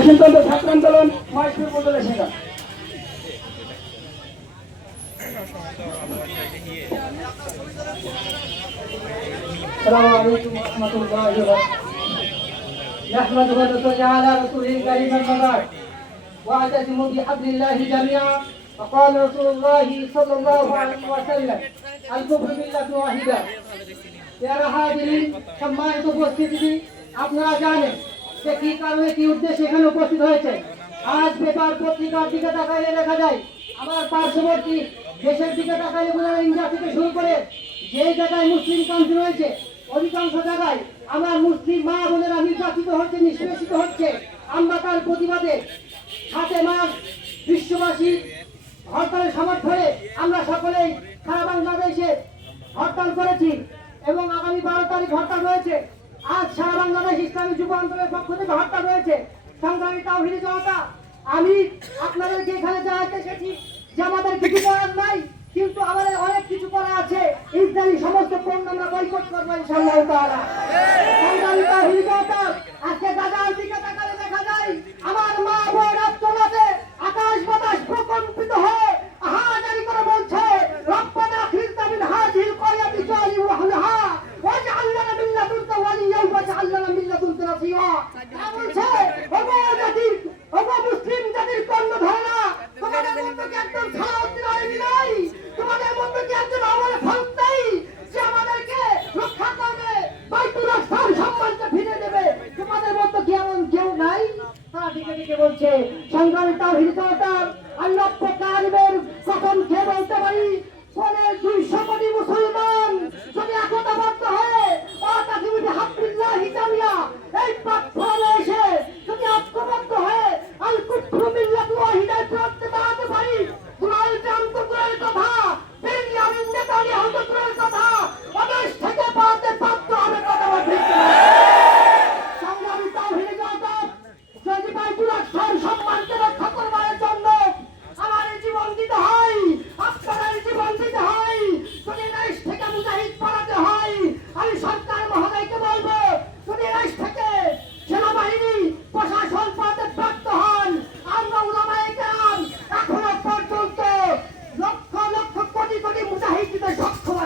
শাসনতন্ত্র ছাত্র আন্দোলন মহেশপুর বদলে শেখা السلام عليكم ورحمة الله وبركاته نحمده ونصلي على رسوله الكريم أما بعد واعتصموا بحبل الله جميعا فقال رسول الله صلى الله عليه وسلم الكفر ملة واحدة যারা হাজিরিন সম্মানিত উপস্থিতি আপনারা জানেন যে কি কারণে, কি উদ্দেশ্যে এখানে উপস্থিত হয়েছে? আজ পেপার পত্রিকার দিকে তাকাইলে দেখা যায়, আমার পার্শ্ববর্তী দেশের দিকে তাকাইলে বোঝা যায় ইন্ডিয়া থেকে শুরু করে যে জায়গায় মুসলিম কান্ট্রি রয়েছে, অধিকাংশ জায়গায় আমার মুসলিম মা বোনেরা নির্যাতিত হচ্ছে, নিষ্পেষিত হচ্ছে। আমরা তার প্রতিবাদে সাথে মাস বিশ্ববাসী হরতালের সমর্থনে আমরা সকলেই সারা বাংলাদেশে হরতাল করেছি এবং আগামী বারো তারিখ হরতাল রয়েছে। আজ সারা বাংলাদেশ ইসলামী যুব আন্দোলনের পক্ষ থেকে হরতাল রয়েছে, সংগ্রামী তাহিরি জনতা। আমি আপনাদেরকে এখানে জানাতে এসেছি, যে আমাদের কিছু করার নাই, কিন্তু আমাদের অনেক কিছু করা আছে। ইসরায়েলি সমস্ত পণ্য আমরা বয়কট করব ইনশাল্লাহ কেউ নাই? তারা বলছে সংগ্রামী তাহিদ আল্লাহ কারিমের কখন